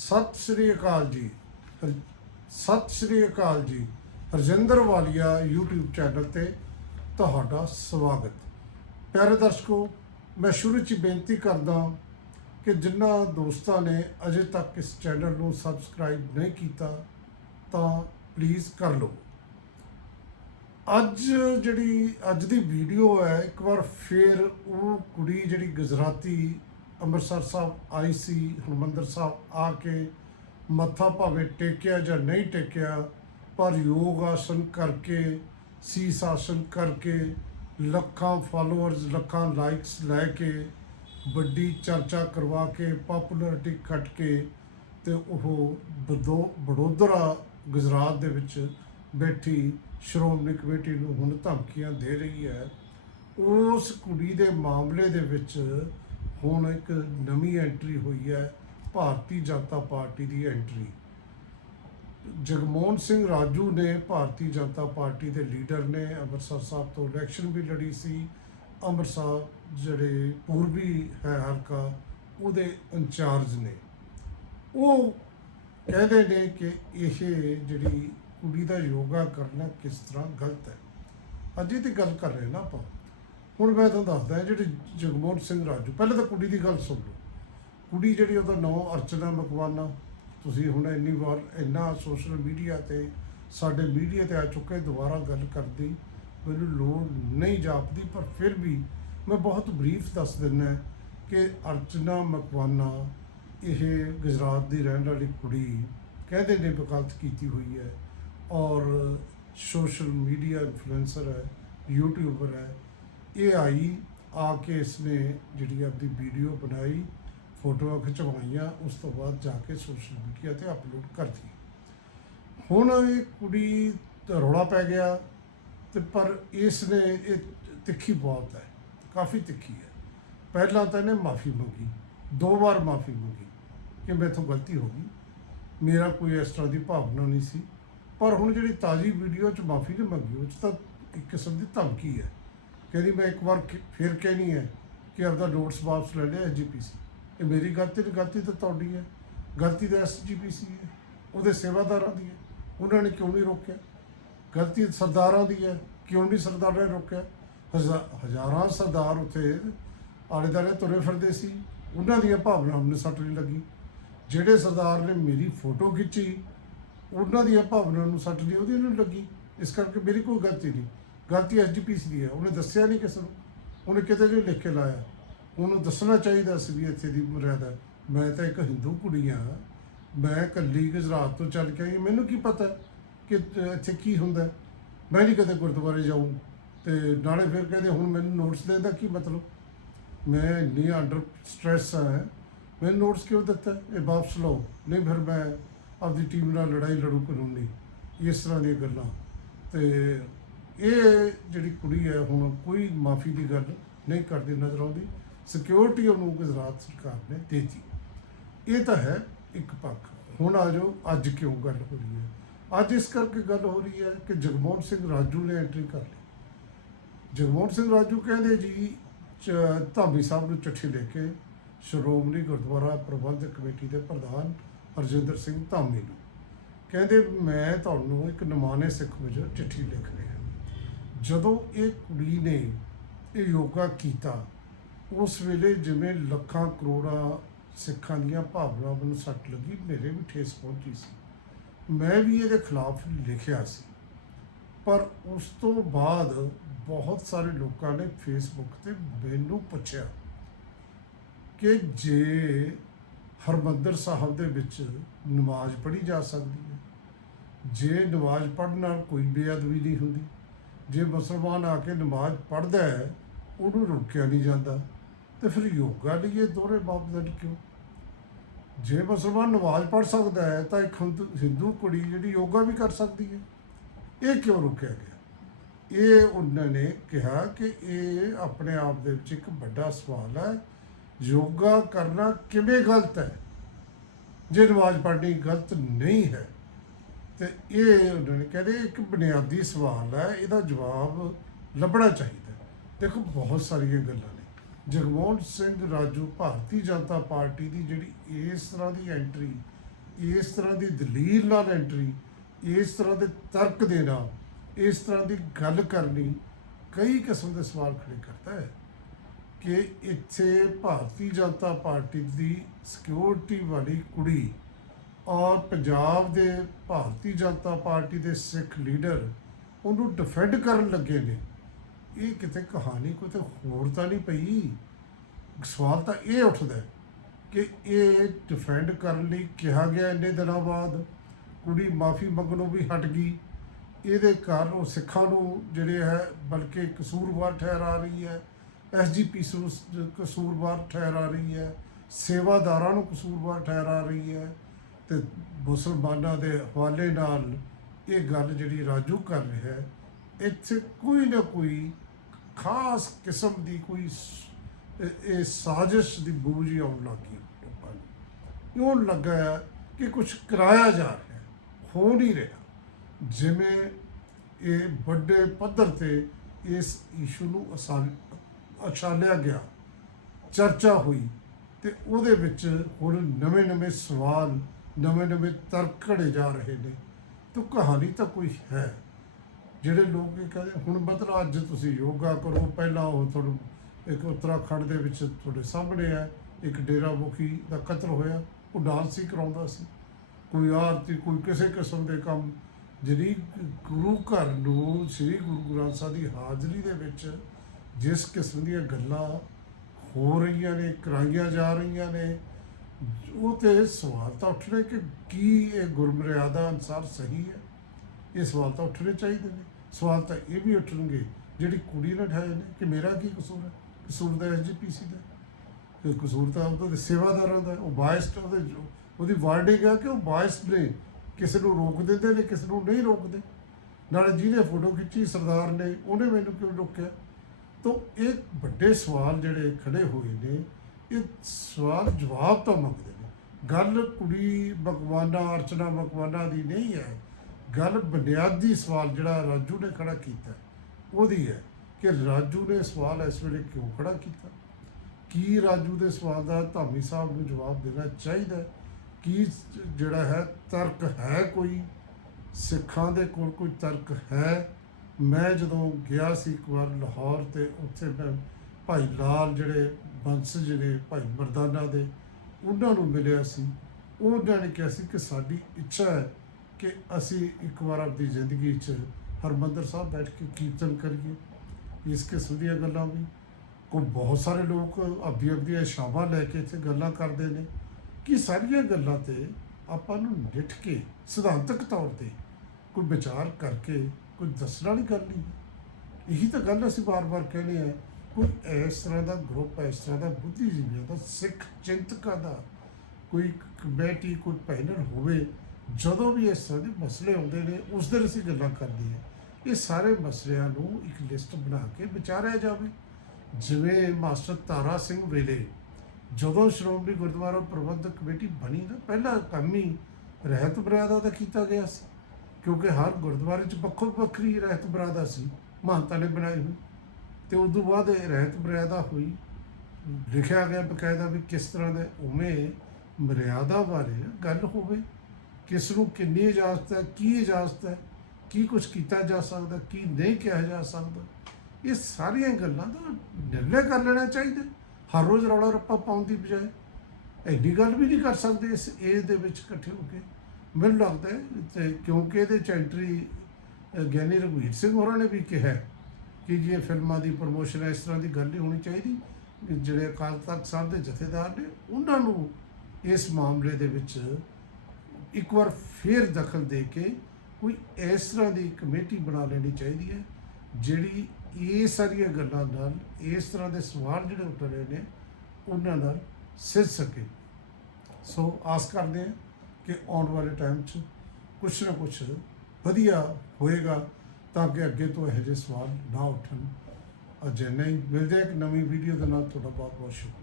ਸਤਿ ਸ੍ਰੀ ਅਕਾਲ ਜੀ। ਸਤਿ ਸ੍ਰੀ ਅਕਾਲ ਜੀ। ਹਰਜਿੰਦਰ ਵਾਲੀਆ YouTube channel ਤੇ ਤੁਹਾਡਾ ਸਵਾਗਤ। ਪਿਆਰੇ ਦਰਸ਼ਕੋ, ਮੈਂ ਸ਼ੁਰੂ 'ਚ ਬੇਨਤੀ ਕਰਦਾ ਕਿ ਜਿਨ੍ਹਾਂ ਦੋਸਤਾਂ ਨੇ ਅਜੇ ਤੱਕ ਇਸ ਚੈਨਲ ਨੂੰ ਸਬਸਕ੍ਰਾਈਬ ਨਹੀਂ ਕੀਤਾ, ਤਾਂ ਪਲੀਜ਼ ਕਰ ਲਓ। ਅੱਜ ਜਿਹੜੀ, ਅੱਜ ਦੀ ਵੀਡੀਓ ਹੈ, ਇੱਕ ਵਾਰ ਫੇਰ ਉਹ ਕੁੜੀ ਜਿਹੜੀ ਗੁਜਰਾਤੀ ਅੰਮ੍ਰਿਤਸਰ ਸਾਹਿਬ ਆਈ ਸੀ, ਹਰਮੰਦਰ ਸਾਹਿਬ ਆ ਕੇ ਮੱਥਾ ਭਾਵੇਂ ਟੇਕਿਆ ਜਾਂ ਨਹੀਂ ਟੇਕਿਆ, ਪਰ ਯੋਗ ਆਸਨ ਕਰਕੇ, ਸੀਸ ਆਸਨ ਕਰਕੇ, ਲੱਖਾਂ ਫਾਲੋਅਰਸ ਲੱਖਾਂ ਲਾਈਕਸ ਲੈ ਕੇ, ਵੱਡੀ ਚਰਚਾ ਕਰਵਾ ਕੇ ਪਪੂਲੈਰਿਟੀ ਖੱਟ ਕੇ ਤੇ ਉਹ ਬਦੋ, ਬੜੋਦਰਾ ਗੁਜਰਾਤ ਦੇ ਵਿੱਚ ਬੈਠੀ ਸ਼੍ਰੋਮਣੀ ਕਮੇਟੀ ਨੂੰ ਹੁਣ ਧਮਕੀਆਂ ਦੇ ਰਹੀ ਹੈ। ਉਸ ਕੁੜੀ ਦੇ ਮਾਮਲੇ ਦੇ ਵਿੱਚ ਹੁਣ ਇੱਕ ਨਵੀਂ ਐਂਟਰੀ ਹੋਈ ਹੈ, ਭਾਰਤੀ ਜਨਤਾ ਪਾਰਟੀ ਦੀ ਐਂਟਰੀ। ਜਗਮੋਹਨ ਸਿੰਘ ਰਾਜੂ ਨੇ ਭਾਰਤੀ ਜਨਤਾ ਪਾਰਟੀ ਦੇ ਲੀਡਰ ਨੇ ਅੰਮ੍ਰਿਤਸਰ ਸਾਹਿਬ ਤੋਂ ਇਲੈਕਸ਼ਨ ਵੀ ਲੜੀ ਸੀ। ਅੰਮ੍ਰਿਤਸਰ ਜਿਹੜੇ ਪੂਰਬੀ ਹੈ ਹਲਕਾ, ਉਹਦੇ ਇੰਚਾਰਜ ਨੇ। ਉਹ ਕਹਿੰਦੇ ਨੇ ਕਿ ਇਹ ਜਿਹੜੀ ਕੁੜੀ ਦਾ ਯੋਗਾ ਕਰਨਾ ਕਿਸ ਤਰ੍ਹਾਂ ਗਲਤ ਹੈ। ਅਜੇ ਇਹ ਤੇ ਗੱਲ ਕਰ ਰਹੇ ਨਾ ਆਪਾਂ। ਹੁਣ ਮੈਂ ਤੁਹਾਨੂੰ ਦੱਸਦਾ ਜਿਹੜੇ ਜਗਮੋਹਨ ਸਿੰਘ ਰਾਜੂ, ਪਹਿਲਾਂ ਤਾਂ ਕੁੜੀ ਦੀ ਗੱਲ ਸੁਣ ਲਓ। ਕੁੜੀ ਜਿਹੜੀ ਉਹਦਾ ਨਾਮ ਅਰਚਨਾ ਮਕਵਾਨਾ, ਤੁਸੀਂ ਹੁਣ ਇੰਨੀ ਵਾਰ ਇੰਨਾ ਸੋਸ਼ਲ ਮੀਡੀਆ ਤੇ, ਸਾਡੇ ਮੀਡੀਆ ਤੇ ਆ ਚੁੱਕੇ, ਦੁਬਾਰਾ ਗੱਲ ਕਰਦੀ, ਮੈਨੂੰ ਲੋੜ ਨਹੀਂ ਜਾਪਦੀ, ਪਰ ਫਿਰ ਵੀ ਮੈਂ ਬਹੁਤ ਬਰੀਫ ਦੱਸ ਦਿੰਦਾ ਕਿ ਅਰਚਨਾ ਮਕਵਾਨਾ ਇਹ ਗੁਜਰਾਤ ਦੀ ਰਹਿਣ ਵਾਲੀ ਕੁੜੀ ਕਹਿੰਦੇ ਨੇ ਵਕਾਲਤ ਕੀਤੀ ਹੋਈ ਹੈ ਔਰ ਸੋਸ਼ਲ ਮੀਡੀਆ ਇਨਫਲੂਐਂਸਰ ਹੈ ਯੂਟਿਊਬਰ ਹੈ ਇਹ ਆਈ, ਆ ਕੇ ਇਸਨੇ ਜਿਹੜੀ ਆਪਦੀ ਵੀਡੀਓ ਬਣਾਈ, ਫੋਟੋਆਂ ਖਿਚਵਾਈਆਂ, ਉਸ ਤੋਂ ਬਾਅਦ ਜਾ ਕੇ ਸੋਸ਼ਲ ਮੀਡੀਆ ਤੇ ਅਪਲੋਡ ਕਰਤੀ। ਹੁਣ ਇਹ ਕੁੜੀ ਰੌਲਾ ਪੈ ਗਿਆ ਤੇ ਪਰ ਇਸ ਨੇ ਇਹ ਤਿੱਖੀ ਬਹੁਤ ਹੈ, ਕਾਫੀ ਤਿੱਖੀ ਹੈ। ਪਹਿਲਾਂ ਤਾਂ ਇਹਨੇ ਮਾਫੀ ਮੰਗੀ, ਦੋ ਵਾਰ ਮਾਫੀ ਮੰਗੀ ਕਿ ਮੇਥੋਂ ਗਲਤੀ ਹੋ ਗਈ। ਮੇਰਾ ਕੋਈ ਇਸ ਤਰ੍ਹਾਂ ਦੀ ਭਾਵਨਾ ਨਹੀਂ ਸੀ। ਪਰ ਹੁਣ ਜਿਹੜੀ ਤਾਜ਼ੀ ਵੀਡੀਓ ਚ ਮਾਫੀ ਨਹੀਂ ਮੰਗੀ, ਉਹ 'ਚ ਤਾਂ ਇੱਕ ਕਿਸਮ ਦੀ ਧਮਕੀ ਹੈ। ਕਹਿੰਦੀ ਮੈਂ ਇੱਕ ਵਾਰ ਕਿ- ਫਿਰ ਕਹਿਣੀ ਹੈ ਕਿ ਆਪਦਾ ਨੋਟਸ ਵਾਪਸ ਲੈ ਲਿਆ ਐਸਜੀਪੀਸੀ ਇਹ ਮੇਰੀ ਗਲਤੀ ਨਹੀਂ ਗਲਤੀ ਤਾਂ ਤੁਹਾਡੀ ਹੈ। ਗਲਤੀ ਤਾਂ ਐਸਜੀਪੀਸੀ ਹੈ। ਉਹਦੇ ਸੇਵਾਦਾਰਾਂ ਦੀ ਹੈ। ਉਹਨਾਂ ਨੇ ਕਿਉਂ ਨਹੀਂ ਰੋਕਿਆ? ਗਲਤੀ ਸਰਦਾਰਾਂ ਦੀ ਹੈ। ਕਿਉਂ ਨਹੀਂ ਸਰਦਾਰਾਂ ਨੇ ਰੋਕਿਆ? ਹਜ਼ਾ- ਹਜ਼ਾਰਾਂ ਸਰਦਾਰ ਉੱਥੇ ਆਲੇ ਦੁਆਲੇ ਤੁਰੇ ਫਿਰਦੇ ਸੀ। ਉਹਨਾਂ ਦੀਆਂ ਭਾਵਨਾਵਾਂ ਨੂੰ ਸੱਟ ਨਹੀਂ ਲੱਗੀ। ਜਿਹੜੇ ਸਰਦਾਰ ਨੇ ਮੇਰੀ ਫੋਟੋ ਖਿੱਚੀ, ਉਹਨਾਂ ਦੀਆਂ ਭਾਵਨਾਵਾਂ ਨੂੰ ਸੱਟ ਨਹੀਂ ਉਹਦੀ ਨੂੰ ਲੱਗੀ। ਇਸ ਕਰਕੇ ਮੇਰੀ ਕੋਈ ਗਲਤੀ ਨਹੀਂ। ਗਲਤੀ ਐਸਜੀਪੀਸੀ ਦੀ ਹੈ ਉਹਨੇ ਦੱਸਿਆ ਨਹੀਂ ਕਿਸੇ ਨੂੰ। ਉਹਨੇ ਕਿਤੇ ਨਹੀਂ ਲਿਖ ਕੇ ਲਾਇਆ। ਉਹਨੂੰ ਦੱਸਣਾ ਚਾਹੀਦਾ ਸੀ ਵੀ ਇੱਥੇ ਦੀ ਮਰਿਆਦਾ ਮੈਂ ਤਾਂ ਇੱਕ ਹਿੰਦੂ ਕੁੜੀ ਆ। ਮੈਂ ਕੱਲੀ ਗੁਜਰਾਤ ਤੋਂ ਚੱਲ ਕੇ ਆਈ। ਮੈਨੂੰ ਕੀ ਪਤਾ ਕਿ ਇੱਥੇ ਕੀ ਹੁੰਦਾ ਮੈਂ ਨਹੀਂ ਕਦੇ ਗੁਰਦੁਆਰੇ ਜਾਊਂ। ਤੇ ਨਾਲੇ ਫਿਰ ਕਹਿੰਦੇ ਹੁਣ ਮੈਨੂੰ ਨੋਟਸ ਦੇਣ ਦਾ ਕੀ ਮਤਲਬ? ਮੈਂ ਇੰਨੀ ਅੰਡਰ ਸਟ੍ਰੈਸ ਆ। ਮੈਨੂੰ ਨੋਟਸ ਕਿਉਂ ਦਿੱਤਾ? ਇਹ ਵਾਪਸ ਲਓ। ਨਹੀਂ ਫਿਰ ਮੈਂ ਆਪਦੀ ਟੀਮ ਨਾਲ ਲੜਾਈ ਲੜੂ ਕਾਨੂੰਨੀ। ਇਸ ਤਰ੍ਹਾਂ ਦੀਆਂ ਗੱਲਾਂ। ਤੇ ਇਹ ਜਿਹੜੀ ਕੁੜੀ ਹੈ, ਹੁਣ ਕੋਈ ਮਾਫੀ ਦੀ ਗੱਲ ਨਹੀਂ ਕਰਦੀ, ਨਜ਼ਰ ਆਉਂਦੀ। ਸਿਕਿਉਰਿਟੀ ਉਹਨੂੰ ਗੁਜਰਾਤ ਸਰਕਾਰ ਨੇ ਦੇਤੀ। ਇਹ ਤਾਂ ਹੈ ਇੱਕ ਪੱਖ। ਹੁਣ ਆ ਜਾਓ, ਅੱਜ ਕਿਉਂ ਗੱਲ ਹੋ ਰਹੀ ਹੈ? ਅੱਜ ਇਸ ਕਰਕੇ ਗੱਲ ਹੋ ਰਹੀ ਹੈ ਕਿ ਜਗਮੋਹਨ ਸਿੰਘ ਰਾਜੂ ਨੇ ਐਂਟਰੀ ਕਰ ਲਈ। ਜਗਮੋਹਨ ਸਿੰਘ ਰਾਜੂ ਕਹਿੰਦੇ ਜੀ, ਚ- ਧਾਮੀ ਸਾਹਿਬ ਨੂੰ ਚਿੱਠੀ ਲਿਖ ਕੇ ਸ਼੍ਰੋਮਣੀ ਗੁਰਦੁਆਰਾ ਪ੍ਰਬੰਧਕ ਕਮੇਟੀ ਦੇ ਪ੍ਰਧਾਨ ਹਰਜਿੰਦਰ ਸਿੰਘ ਧਾਮੀ ਨੂੰ। ਕਹਿੰਦੇ, ਮੈਂ ਤੁਹਾਨੂੰ ਇੱਕ ਨਮਾਨੇ ਸਿੱਖ ਵਜੋਂ ਚਿੱਠੀ ਲਿਖ ਰਿਹਾ ਜਦੋਂ ਇਹ ਕੁੜੀ ਨੇ ਇਹ ਯੋਗਾ ਕੀਤਾ, ਉਸ ਵੇਲੇ ਜਿਵੇਂ ਲੱਖਾਂ ਕਰੋੜਾਂ ਸਿੱਖਾਂ ਦੀਆਂ ਭਾਵਨਾਵਾਂ ਨੂੰ ਸੱਟ ਲੱਗੀ, ਮੇਰੇ ਵੀ ਠੇਸ ਪਹੁੰਚੀ ਸੀ। ਮੈਂ ਵੀ ਇਹਦੇ ਖਿਲਾਫ ਲਿਖਿਆ ਸੀ। ਪਰ ਉਸ ਤੋਂ ਬਾਅਦ ਬਹੁਤ ਸਾਰੇ ਲੋਕਾਂ ਨੇ ਫੇਸਬੁੱਕ ਤੇ ਮੈਨੂੰ ਪੁੱਛਿਆ ਕਿ ਜੇ ਹਰਮੰਦਰ ਸਾਹਿਬ ਦੇ ਵਿੱਚ ਨਮਾਜ਼ ਪੜ੍ਹੀ ਜਾ ਸਕਦੀ ਹੈ, ਜੇ ਨਮਾਜ਼ ਪੜ੍ਹਨ ਨਾਲ ਕੋਈ ਬੇਅਦਬੀ ਨਹੀਂ ਹੁੰਦੀ ਜੇ ਮੁਸਲਮਾਨ ਆ ਕੇ ਨਮਾਜ਼ ਪੜ੍ਹਦਾ ਹੈ, ਉਹਨੂੰ ਰੋਕਿਆ ਨਹੀਂ ਜਾਂਦਾ। ਤੇ ਫਿਰ ਯੋਗਾ ਲਈ ਇਹ ਦੋਹਰੇ ਮਾਪਦੰਡ ਕਿਉਂ? ਜੇ ਮੁਸਲਮਾਨ ਨਮਾਜ਼ ਪੜ੍ਹ ਸਕਦਾ ਹੈ, ਤਾਂ ਇੱਕ ਹਿੰਦੂ ਹਿੰਦੂ ਕੁੜੀ ਜਿਹੜੀ ਯੋਗਾ ਵੀ ਕਰ ਸਕਦੀ ਹੈ। ਇਹ ਕਿਉਂ ਰੋਕਿਆ ਗਿਆ? ਇਹ ਉਹਨਾਂ ਨੇ ਕਿਹਾ ਕਿ ਇਹ ਆਪਣੇ ਆਪ ਦੇ ਵਿੱਚ ਇੱਕ ਵੱਡਾ ਸਵਾਲ ਹੈ। ਯੋਗਾ ਕਰਨਾ ਕਿਵੇਂ ਗਲਤ ਹੈ? ਜੇ ਨਮਾਜ਼ ਪੜ੍ਹਨੀ ਗਲਤ ਨਹੀਂ ਹੈ ਤੇ ਇਹ ਉਹਨਾਂ ਨੇ, ਕਹਿੰਦੇ ਇੱਕ ਬੁਨਿਆਦੀ ਸਵਾਲ ਹੈ, ਇਹਦਾ ਜਵਾਬ ਲੱਭਣਾ ਚਾਹੀਦਾ ਦੇਖੋ, ਬਹੁਤ ਸਾਰੀਆਂ ਗੱਲਾਂ ਨੇ। ਜਗਮੋਹਨ ਸਿੰਘ ਰਾਜੂ ਭਾਰਤੀ ਜਨਤਾ ਪਾਰਟੀ ਦੀ ਜਿਹੜੀ ਇਸ ਤਰ੍ਹਾਂ ਦੀ ਐਂਟਰੀ ਇਸ ਤਰ੍ਹਾਂ ਦੀ ਦਲੀਲ ਨਾਲ ਐਂਟਰੀ ਇਸ ਤਰ੍ਹਾਂ ਦੇ ਤਰਕ ਦੇਣਾ ਇਸ ਤਰ੍ਹਾਂ ਦੀ ਗੱਲ ਕਰਨੀ ਕਈ ਕਿਸਮ ਦੇ ਸਵਾਲ ਖੜੇ ਕਰਦਾ ਹੈ ਕਿ ਇੱਥੇ ਭਾਰਤੀ ਜਨਤਾ ਪਾਰਟੀ ਦੀ ਸਿਕਿਉਰਿਟੀ ਵਾਲੀ ਕੁੜੀ ਔਰ ਪੰਜਾਬ ਦੇ ਭਾਰਤੀ ਜਨਤਾ ਪਾਰਟੀ ਦੇ ਸਿੱਖ ਲੀਡਰ ਉਹਨੂੰ ਡਿਫੈਂਡ ਕਰਨ ਲੱਗੇ ਨੇ। ਇਹ ਕਿਤੇ ਕਹਾਣੀ ਕੋਈ ਤੇ ਹੋਰ ਤਾਂ ਨਹੀਂ ਪਈ। ਸਵਾਲ ਤਾਂ ਇਹ ਉੱਠਦਾ ਕਿ ਇਹ ਡਿਫੈਂਡ ਕਰਨ ਲਈ ਕਿਹਾ ਗਿਆ ਇੰਨੇ ਦਿਨਾਂ ਬਾਅਦ, ਕੁੜੀ ਮਾਫੀ ਮੰਗਣੋਂ ਵੀ ਹਟ ਗਈ। ਇਹਦੇ ਕਾਰਨ ਉਹ ਸਿੱਖਾਂ ਨੂੰ ਜਿਹੜੇ ਹੈ, ਬਲਕਿ ਕਸੂਰਵਾਰ ਠਹਿਰਾ ਰਹੀ ਹੈ ਐਸਜੀਪੀ ਕਸੂਰਵਾਰ ਠਹਿਰਾ ਰਹੀ ਹੈ, ਸੇਵਾਦਾਰਾਂ ਨੂੰ ਕਸੂਰਵਾਰ ਠਹਿਰਾ ਰਹੀ ਹੈ। ਤੇ ਮੁਸਲਮਾਨਾਂ ਦੇ ਹਵਾਲੇ ਨਾਲ ਇਹ ਗੱਲ ਜਿਹੜੀ ਰਾਜੂ ਕਰ ਰਿਹਾ ਹੈ, ਇੱਥੇ ਕੋਈ ਨਾ ਕੋਈ ਖਾਸ ਕਿਸਮ ਦੀ ਕੋਈ ਇਹ- ਸਾਜ਼ਿਸ਼ ਦੀ ਬੂਝ ਹੀ ਆਉਣ ਲੱਗੀ ਲੋਕਾਂ ਨੂੰ। ਇਉਂ ਲੱਗਾ ਹੈ ਕਿ ਕੁਝ ਕਰਾਇਆ ਜਾ ਰਿਹਾ ਹੋ ਨਹੀਂ ਰਿਹਾ। ਜਿਵੇਂ ਇਹ ਵੱਡੇ ਪੱਧਰ ਤੇ ਇਸ ਇਸ਼ੂ ਨੂੰ ਅਸਾਲ ਉਛਾਲਿਆ ਗਿਆ, ਚਰਚਾ ਹੋਈ ਤੇ ਉਹਦੇ ਵਿੱਚ ਹੁਣ ਨਵੇਂ-ਨਵੇਂ ਸਵਾਲ ਨਵੇਂ-ਨਵੇਂ ਤਰਕ ਘੜੇ ਜਾ ਰਹੇ ਨੇ। ਤਾਂ ਕਹਾਣੀ ਤਾਂ ਕੋਈ ਹੈ। ਜਿਹੜੇ ਲੋਕ ਇਹ ਕਹਿੰਦੇ, ਹੁਣ ਮਤਲਬ ਅੱਜ ਤੁਸੀਂ ਯੋਗਾ ਕਰੋ, ਪਹਿਲਾਂ ਉਹ ਤੁਹਾਨੂੰ ਇੱਕ ਉੱਤਰਾਖੰਡ ਦੇ ਵਿੱਚ ਤੁਹਾਡੇ ਸਾਹਮਣੇ ਹੈ, ਇੱਕ ਡੇਰਾ ਮੁਖੀ ਦਾ ਕਤਲ ਹੋਇਆ, ਉਹ ਡਾਂਸ ਹੀ ਕਰਾਉਂਦਾ ਸੀ। ਕੋਈ ਆਰਤੀ, ਕੋਈ ਕਿਸੇ ਕਿਸਮ ਦੇ ਕੰਮ, ਜਿਹੜੀ ਗੁਰੂ ਘਰ ਨੂੰ ਸ੍ਰੀ ਗੁਰੂ ਗ੍ਰੰਥ ਸਾਹਿਬ ਦੀ ਹਾਜ਼ਰੀ ਦੇ ਵਿੱਚ ਜਿਸ ਕਿਸਮ ਦੀਆਂ ਗੱਲਾਂ ਹੋ ਰਹੀਆਂ ਨੇ, ਕਰਾਈਆਂ ਜਾ ਰਹੀਆਂ ਨੇ ਉਹ ਤੇ ਸਵਾਲ ਤਾਂ ਉੱਠਣੇ ਕਿ ਕੀ ਇਹ ਗੁਰਮਰਿਆਦਾ ਅਨਸਾਰ ਸਹੀ ਹੈ? ਇਹ ਸਵਾਲ ਤਾਂ ਉੱਠਣੇ ਚਾਹੀਦੇ ਨੇ। ਸਵਾਲ ਤਾਂ ਇਹ ਵੀ ਉੱਠਣਗੇ, ਜਿਹੜੀ ਕੁੜੀ ਨੇ ਠਾਏ ਨੇ, ਕਿ ਮੇਰਾ ਕੀ ਕਸੂਰ ਹੈ? ਕਸੂਰ ਦਾ ਐਸਜੀਪੀਸੀ ਦਾ ਕਿ ਕਸੂਰ ਤਾਂ ਉਹਦੇ ਸੇਵਾਦਾਰਾਂ ਦਾ ਉਹ ਬਾਇਸਡ ਉਹਦੇ ਜੋ- ਉਹਦੀ ਵਾਰਡਿੰਗ ਹੈ ਕਿ ਉਹ ਬਾਇਸਡ ਨੇ। ਕਿਸੇ ਨੂੰ ਰੋਕ ਦਿੰਦੇ ਨੇ, ਕਿਸੇ ਨੂੰ ਨਹੀਂ ਰੋਕਦੇ। ਨਾਲੇ ਜਿਹਨੇ ਫੋਟੋ ਖਿੱਚੀ, ਸਰਦਾਰ ਨੇ, ਉਹਨੇ ਮੈਨੂੰ ਕਿਉਂ ਰੋਕਿਆ? ਤਾਂ ਇਹ ਵੱਡੇ ਸਵਾਲ ਜਿਹੜੇ ਖੜੇ ਹੋਏ ਨੇ ਇਹ ਸਵਾਲ ਜਵਾਬ ਤਾਂ ਮੰਗਦੇ ਨੇ। ਗੱਲ ਕੁੜੀ ਮਕਵਾਨਾ ਅਰਚਨਾ ਮਕਵਾਨਾ ਦੀ ਨਹੀਂ ਹੈ। ਗੱਲ ਬੁਨਿਆਦੀ ਸਵਾਲ ਜਿਹੜਾ ਰਾਜੂ ਨੇ ਖੜਾ ਕੀਤਾ, ਉਹਦੀ ਹੈ ਕਿ ਰਾਜੂ ਨੇ ਸਵਾਲ ਇਸ ਵੇਲੇ ਕਿਉਂ ਖੜਾ ਕੀਤਾ? ਕੀ ਰਾਜੂ ਦੇ ਸਵਾਲ ਦਾ ਧਾਮੀ ਸਾਹਿਬ ਨੂੰ ਜਵਾਬ ਦੇਣਾ ਚਾਹੀਦਾ ਕੀ ਜਿਹੜਾ ਹੈ ਤਰਕ ਹੈ ਕੋਈ? ਸਿੱਖਾਂ ਦੇ ਕੋਲ ਕੋਈ ਤਰਕ ਹੈ? ਮੈਂ ਜਦੋਂ ਗਿਆ ਸੀ ਇੱਕ ਵਾਰ ਲਾਹੌਰ ਤੇ ਉੱਥੇ ਮੈਂ ਭਾਈ ਲਾਲ ਜਿਹੜੇ ਬੰਸਜ ਨੇ, ਭਾਈ ਮਰਦਾਨਾ ਦੇ, ਉਹਨਾਂ ਨੂੰ ਮਿਲਿਆ ਸੀ। ਉਹਨਾਂ ਨੇ ਕਿਹਾ ਸੀ ਕਿ ਸਾਡੀ ਇੱਛਾ ਹੈ ਕਿ ਅਸੀਂ ਇੱਕ ਵਾਰ ਆਪਣੀ ਜ਼ਿੰਦਗੀ 'ਚ ਹਰਮੰਦਰ ਸਾਹਿਬ ਬੈਠ ਕੇ ਕੀਰਤਨ ਕਰੀਏ। ਇਸ ਕਿਸਮ ਦੀਆਂ ਗੱਲਾਂ ਵੀ। ਕੋਈ ਬਹੁਤ ਸਾਰੇ ਲੋਕ ਆਪਦੀ ਆਪਦੀਆਂ ਸ਼ਾਬਾਂ ਲੈ ਕੇ ਇੱਥੇ ਗੱਲਾਂ ਕਰਦੇ ਨੇ। ਕਿ ਸਾਰੀਆਂ ਗੱਲਾਂ ਤੇ ਆਪਾਂ ਨੂੰ ਨਿੱਠ ਕੇ ਸਿਧਾਂਤਕ ਤੌਰ ਤੇ ਕੋਈ ਵਿਚਾਰ ਕਰਕੇ ਕੋਈ ਦੱਸਣ ਵਾਲੀ ਗੱਲ ਨਹੀਂ। ਇਹੀ ਤਾਂ ਗੱਲ ਅਸੀਂ ਵਾਰ-ਵਾਰ ਕਹਿੰਦੇ ਆ ਕੋਈ ਇਸ ਤਰ੍ਹਾਂ ਦਾ ਗਰੁੱਪ ਇਸ ਤਰ੍ਹਾਂ ਦਾ ਬੁੱਧੀਜੀਵੀਆਂ ਦਾ ਸਿੱਖ ਚਿੰਤਕਾਂ ਦਾ ਕੋਈ ਕਮੇਟੀ, ਕੋਈ ਪੈਨਲ ਹੋਵੇ, ਜਦੋਂ ਵੀ ਇਸ ਤਰ੍ਹਾਂ ਦੇ ਮਸਲੇ ਆਉਂਦੇ ਨੇ, ਉਸ ਦਿਨ ਅਸੀਂ ਗੱਲਾਂ ਕਰਦੇ ਹਾਂ। ਇਹ ਸਾਰੇ ਮਸਲਿਆਂ ਨੂੰ ਇੱਕ ਲਿਸਟ ਬਣਾ ਕੇ ਵਿਚਾਰਿਆ ਜਾਵੇ। ਜਿਵੇਂ ਮਾਸਟਰ ਤਾਰਾ ਸਿੰਘ ਵੇਲੇ, ਜਦੋਂ ਸ਼੍ਰੋਮਣੀ ਗੁਰਦੁਆਰਾ ਪ੍ਰਬੰਧਕ ਕਮੇਟੀ ਬਣੀ ਨਾ ਪਹਿਲਾ ਕੰਮ ਹੀ ਰਹਿਤ ਬਰਾਦਾ ਦਾ ਕੀਤਾ ਗਿਆ ਸੀ, ਕਿਉਂਕਿ ਹਰ ਗੁਰਦੁਆਰੇ 'ਚ ਵੱਖੋ ਵੱਖਰੀ ਰਹਿਤ ਬਰਾਦਾ ਸੀ, ਮਹੰਤਾਂ ਨੇ ਬਣਾਈ ਹੋਈ। ਤੇ ਉਸ ਤੋਂ ਬਾਅਦ ਇਹ ਰਹਿਤ ਮਰਿਆਦਾ ਹੋਈ। ਲਿਖਿਆ ਗਿਆ ਬਕਾਇਦਾ ਵੀ ਕਿਸ ਤਰ੍ਹਾਂ ਦੇ ਉਵੇਂ ਮਰਿਆਦਾ ਬਾਰੇ ਗੱਲ ਹੋਵੇ। ਕਿਸ ਨੂੰ ਕਿੰਨੀ ਇਜਾਜ਼ਤ ਹੈ, ਕੀ ਇਜਾਜ਼ਤ ਹੈ, ਕੀ ਕੁਝ ਕੀਤਾ ਜਾ ਸਕਦਾ, ਕੀ ਨਹੀਂ ਕਿਹਾ ਜਾ ਸਕਦਾ। ਇਹ ਸਾਰੀਆਂ ਗੱਲਾਂ ਦਾ ਨਿਰਣੈ ਕਰ ਲੈਣਾ ਚਾਹੀਦਾ। ਹਰ ਰੋਜ਼ ਰੌਲਾ ਰੱਪਾ ਪਾਉਣ ਦੀ ਬਜਾਏ ਐਡੀ ਗੱਲ ਵੀ ਨਹੀਂ ਕਰ ਸਕਦੇ ਇਸ ਏਜ ਦੇ ਵਿੱਚ ਇਕੱਠੇ ਹੋ ਕੇ। ਮੈਨੂੰ ਲੱਗਦਾ ਹੈ ਕਿਉਂਕਿ ਇਹਦੇ ਚ ਐਂਟਰੀ ਗਿਆਨੀ ਰਘਵੀਰ ਸਿੰਘ ਹੋਰਾਂ ਨੇ ਵੀ ਕਿਹਾ ਕਿ ਜੀ ਇਹ ਫਿਲਮਾਂ ਦੀ ਪ੍ਰਮੋਸ਼ਨ ਇਸ ਤਰ੍ਹਾਂ ਦੀ ਗੱਲ ਨਹੀਂ ਹੋਣੀ ਚਾਹੀਦੀ ਜਿਹੜੇ ਅਕਾਲ ਤਖਤ ਸਾਹਿਬ ਦੇ ਜਥੇਦਾਰ ਨੇ, ਉਹਨਾਂ ਨੂੰ ਇਸ ਮਾਮਲੇ ਦੇ ਵਿੱਚ ਇੱਕ ਵਾਰ ਫੇਰ ਦਖਲ ਦੇ ਕੇ ਕੋਈ ਇਸ ਤਰ੍ਹਾਂ ਦੀ ਕਮੇਟੀ ਬਣਾ ਲੈਣੀ ਚਾਹੀਦੀ ਹੈ, ਜਿਹੜੀ ਇਹ ਸਾਰੀਆਂ ਗੱਲਾਂ ਨਾਲ, ਇਸ ਤਰ੍ਹਾਂ ਦੇ ਸਵਾਲ ਜਿਹੜੇ ਉੱਠ ਰਹੇ ਨੇ, ਉਹਨਾਂ ਨਾਲ ਸਿਰ ਸਕੇ। ਸੋ ਆਸ ਕਰਦੇ ਹਾਂ ਕਿ ਆਉਣ ਵਾਲੇ ਟਾਈਮ 'ਚ ਕੁਛ ਨਾ ਕੁਛ ਵਧੀਆ ਹੋਏਗਾ। ਤਾਂ ਕਿ ਅੱਗੇ ਤੋਂ ਇਹੋ ਜਿਹੇ ਸਵਾਲ ਨਾ ਉੱਠਣ। ਅਜੇ ਨਹੀਂ, ਮਿਲਦੇ ਇੱਕ ਨਵੀਂ ਵੀਡੀਓ ਦੇ ਨਾਲ। ਤੁਹਾਡਾ ਬਹੁਤ ਬਹੁਤ ਸ਼ੁਕਰੀਆ।